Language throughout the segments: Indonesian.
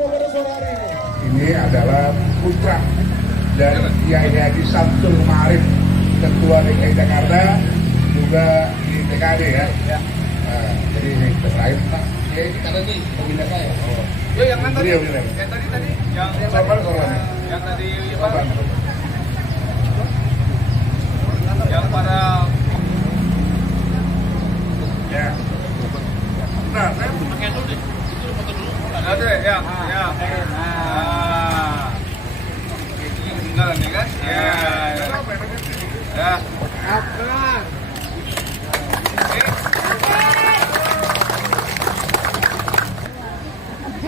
Ini adalah putra dari Kiai Haji Samsul Ma'arif, Ketua DKI Jakarta, juga di TKD ya. Jadi ini terakhir Pak. Ya ini karena ini pembina saya. Oh. Ya yang tadi. Yang tadi yang korban. Yang tadi korban. Yang para ya. Nah, saya pakai dulu deh. Itu foto dulu. Ada ya. Ya. Nah. Ini ketinggalan ya kan? Ya. Ya. Apa?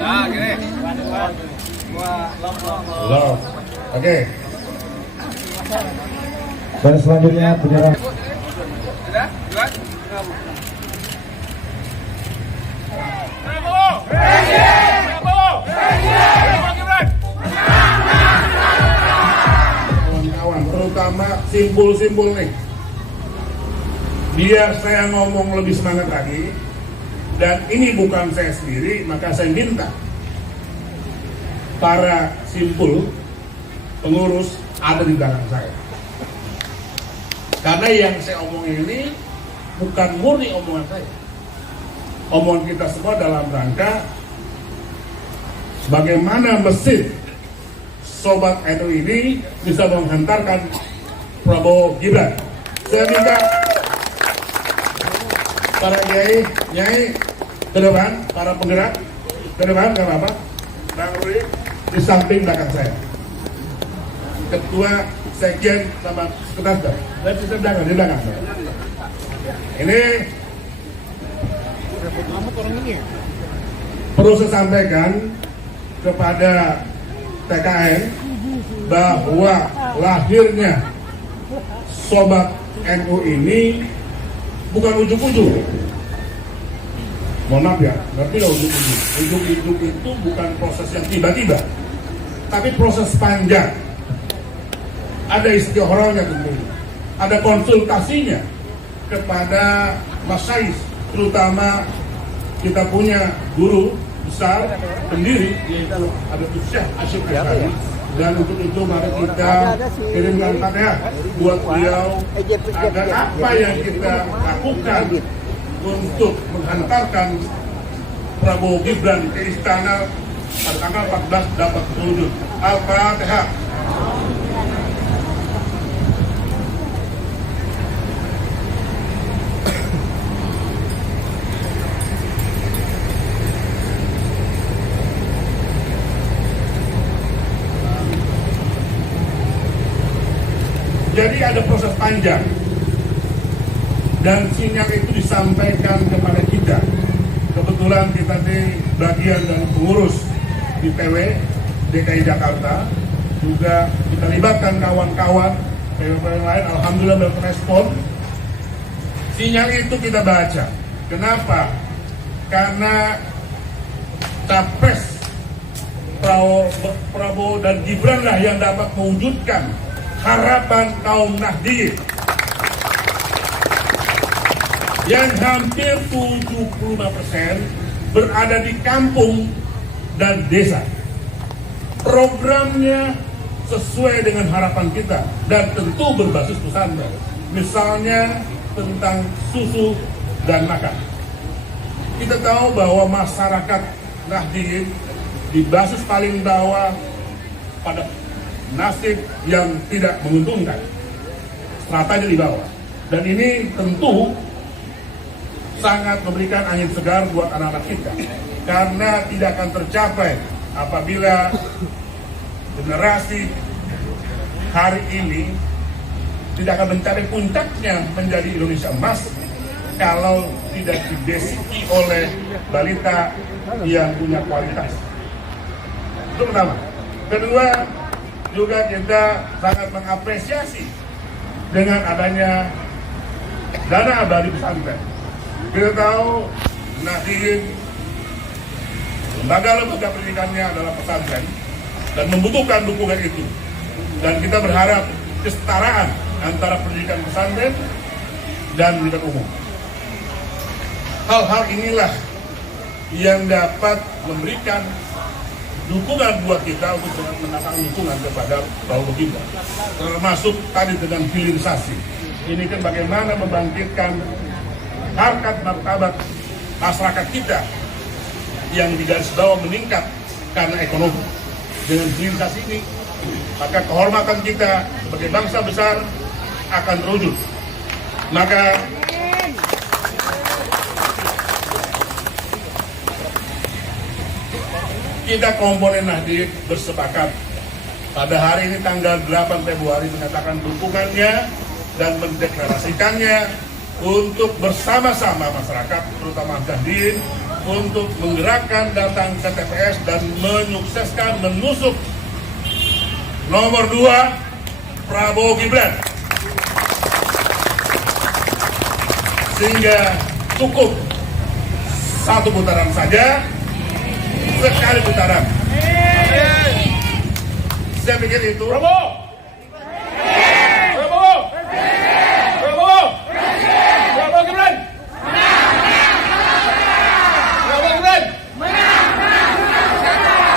Nah, gini. Loh. Oke. Dan selanjutnya bendera. Sudah? Jelas? Kawan-kawan, terutama simpul-simpul nih. Biar saya ngomong lebih semangat lagi. Dan ini bukan saya sendiri, maka saya minta para simpul pengurus ada di belakang saya. Karena yang saya omongin ini bukan murni omongan saya. Omongan kita semua dalam rangka bagaimana mesin Sobat NU ini bisa menghantarkan Prabowo Gibran. Saya minta para nyai ke depan, para penggerak ke depan, nggak apa-apa. Bang Rudi di samping belakang saya. Ketua Sekjen sama sekretaris, dan di belakang saya. Ini perlu saya sampaikan kepada TKN bahwa lahirnya Sobat NU ini bukan ujuk-ujuk. Mohon maaf ya, berarti nggak ujuk-ujuk. Ujuk-ujuk itu bukan proses yang tiba-tiba, tapi proses panjang. Ada istiqorohnya tentunya, ada konsultasinya kepada masyayikh, terutama kita punya guru besar pendiri yaitu ada Syekh Asyik Ashari. Dan untuk itu mari kita kirimkan Fatihah buat beliau agar apa yang kita lakukan untuk menghantarkan Prabowo Gibran ke istana pada tanggal 14 dapat terwujud. Al-Fatihah. Jadi ada proses panjang dan sinyal itu disampaikan kepada kita. Kebetulan kita di bagian dan pengurus di PW DKI Jakarta, juga kita libatkan kawan-kawan PW yang lain. Alhamdulillah berrespon. Sinyal itu kita baca. Kenapa? Karena capres Prabowo dan Gibran lah yang dapat mewujudkan harapan kaum Nahdliyin yang hampir 75% berada di kampung dan desa. Programnya sesuai dengan harapan kita dan tentu berbasis pesantren. Misalnya tentang susu dan makan. Kita tahu bahwa masyarakat Nahdliyin di basis paling bawah pada nasib yang tidak menguntungkan, stratanya di bawah, dan ini tentu sangat memberikan angin segar buat anak-anak kita, karena tidak akan tercapai apabila generasi hari ini tidak akan mencapai puncaknya menjadi Indonesia emas kalau tidak dibasiki oleh balita yang punya kualitas. Itu pertama. Kedua, juga kita sangat mengapresiasi dengan adanya dana abadi pesantren. Kita tahu Nahdliyin, lembaga-lembaga pendidikannya adalah pesantren dan membutuhkan dukungan itu. Dan kita berharap kesetaraan antara pendidikan pesantren dan pendidikan umum. Hal-hal inilah yang dapat memberikan dukungan buat kita untuk menambah dukungan kepada Prabowo Gibran, termasuk tadi dengan hilirisasi. Ini kan bagaimana membangkitkan harkat martabat masyarakat kita yang di garis bawah meningkat karena ekonomi. Dengan hilirisasi ini, maka kehormatan kita sebagai bangsa besar akan terwujud. Maka kita komponen Nahdien bersepakat pada hari ini tanggal 8 Februari menyatakan dukungannya dan mendeklarasikannya untuk bersama-sama masyarakat, terutama Nahdien, untuk menggerakkan datang ke TPS dan menyukseskan menusuk nomor 2 Prabowo Gibran. Sehingga cukup satu putaran saja, sekali putaran. Saya pikir itu Prabowo! Prabowo! Prabowo! Prabowo Gibran! Prabowo Gibran!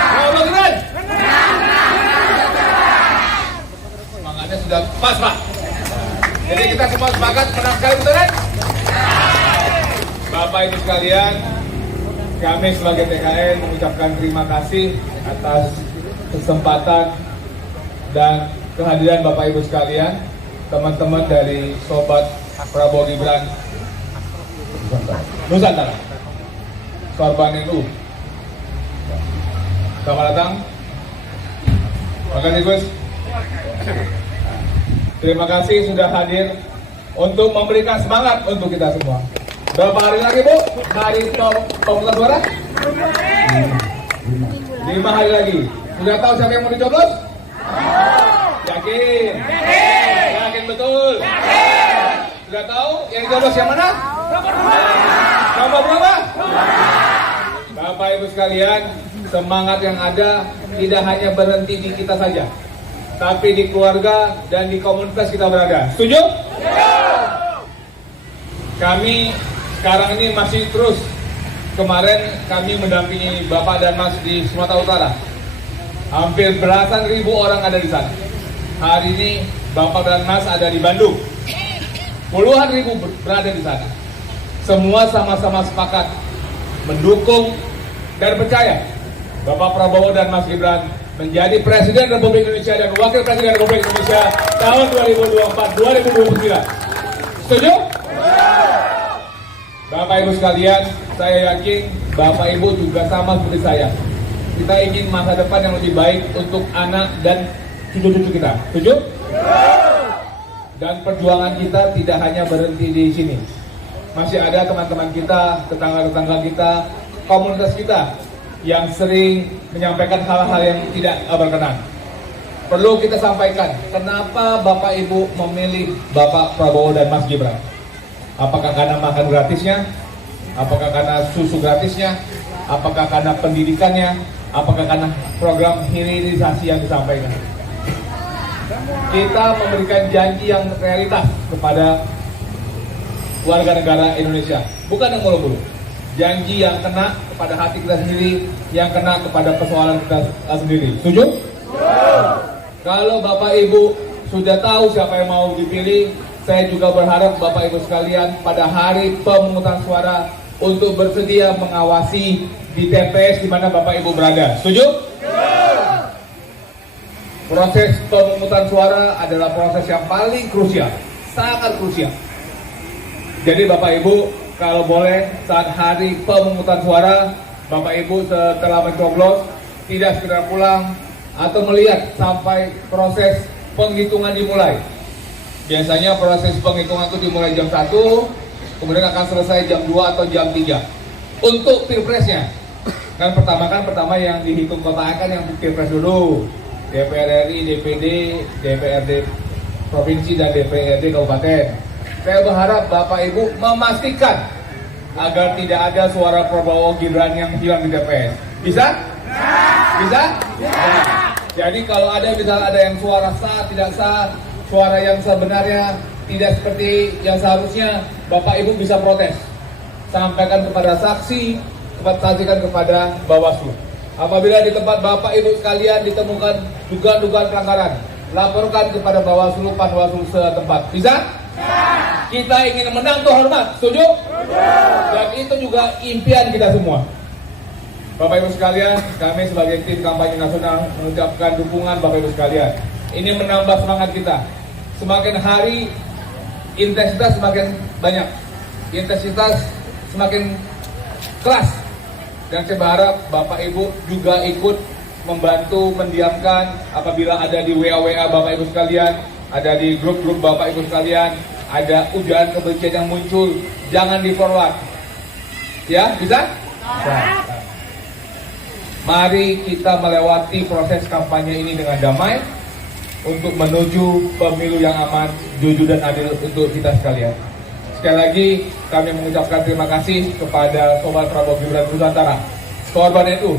Prabowo Gibran! Semangatnya sudah pas, Pak. Jadi kita semua sepakat menang sekali putaran. Bapak Ibu sekalian, kami sebagai TKN mengucapkan terima kasih atas kesempatan dan kehadiran Bapak Ibu sekalian, teman-teman dari Sobat Prabowo Gibran Nusantara, Sorban NU. Selamat datang. Terima kasih Gus. Terima kasih sudah hadir untuk memberikan semangat untuk kita semua. Berapa hari lagi Bu? Hari pemungutan suara? 5 hari lagi. Sudah tahu siapa yang mau dicoblos? Yakin? Yakin betul? Sudah tahu yang dicoblos yang mana? Nomor berapa? Bapak Ibu sekalian, semangat yang ada tidak hanya berhenti di kita saja, tapi di keluarga dan di komunitas kita berada. Setuju? Kami sekarang ini masih terus, kemarin kami mendampingi Bapak dan Mas di Sumatera Utara. Hampir belasan ribu orang ada di sana. Hari ini Bapak dan Mas ada di Bandung. Puluhan ribu berada di sana. Semua sama-sama sepakat mendukung dan percaya Bapak Prabowo dan Mas Gibran menjadi Presiden Republik Indonesia dan Wakil Presiden Republik Indonesia tahun 2024-2029. Setuju? Bapak Ibu sekalian, saya yakin Bapak Ibu juga sama seperti saya. Kita ingin masa depan yang lebih baik untuk anak dan cucu-cucu kita. Setuju? Dan perjuangan kita tidak hanya berhenti di sini. Masih ada teman-teman kita, tetangga-tetangga kita, komunitas kita yang sering menyampaikan hal-hal yang tidak berkenan. Perlu kita sampaikan, kenapa Bapak Ibu memilih Bapak Prabowo dan Mas Gibran? Apakah karena makan gratisnya? Apakah karena susu gratisnya? Apakah karena pendidikannya? Apakah karena program hilirisasi yang disampaikan? Kita memberikan janji yang realitas kepada warga negara Indonesia, bukan yang mulu-mulu. Janji yang kena kepada hati kita sendiri, yang kena kepada persoalan kita sendiri. Setuju? Kalau Bapak Ibu sudah tahu siapa yang mau dipilih, saya juga berharap Bapak Ibu sekalian pada hari pemungutan suara untuk bersedia mengawasi di TPS di mana Bapak Ibu berada. Setuju? Proses pemungutan suara adalah proses yang paling krusial, sangat krusial. Jadi Bapak Ibu, kalau boleh saat hari pemungutan suara, Bapak Ibu setelah mencoblos tidak segera pulang atau melihat sampai proses penghitungan dimulai. Biasanya proses penghitungan itu dimulai jam 1, kemudian akan selesai jam 2 atau jam 3. Untuk pilpresnya, kan pertama yang dihitung kotakan yang pilpres dulu. DPR RI, DPD, DPRD Provinsi, dan DPRD Kabupaten. Saya berharap Bapak Ibu memastikan agar tidak ada suara Prabowo Gibran yang hilang di TPS. Bisa? Bisa? Jadi kalau misalnya ada yang suara sah, tidak sah, suara yang sebenarnya tidak seperti yang seharusnya, Bapak Ibu bisa protes. Sampaikan kepada saksi, sampaikan kepada Bawaslu. Apabila di tempat Bapak Ibu sekalian ditemukan dugaan-dugaan pelanggaran, laporkan kepada Bawaslu Panwaslu setempat. Bisa? Kita ingin menang tuh hormat, setuju? Dan itu juga impian kita semua. Bapak Ibu sekalian, kami sebagai tim kampanye nasional mengucapkan dukungan Bapak Ibu sekalian. Ini menambah semangat kita. Semakin hari intensitas semakin banyak, intensitas semakin keras. Dan saya berharap Bapak Ibu juga ikut membantu mendiamkan apabila ada di WA Bapak Ibu sekalian, ada di grup-grup Bapak Ibu sekalian, ada ujaran kebencian yang muncul, jangan di forward. Ya, bisa? Mari kita melewati proses kampanye ini dengan damai untuk menuju pemilu yang aman, jujur dan adil untuk kita sekalian. Sekali lagi kami mengucapkan terima kasih kepada Sobat Prabowo Gibran Nusantara, korban NU,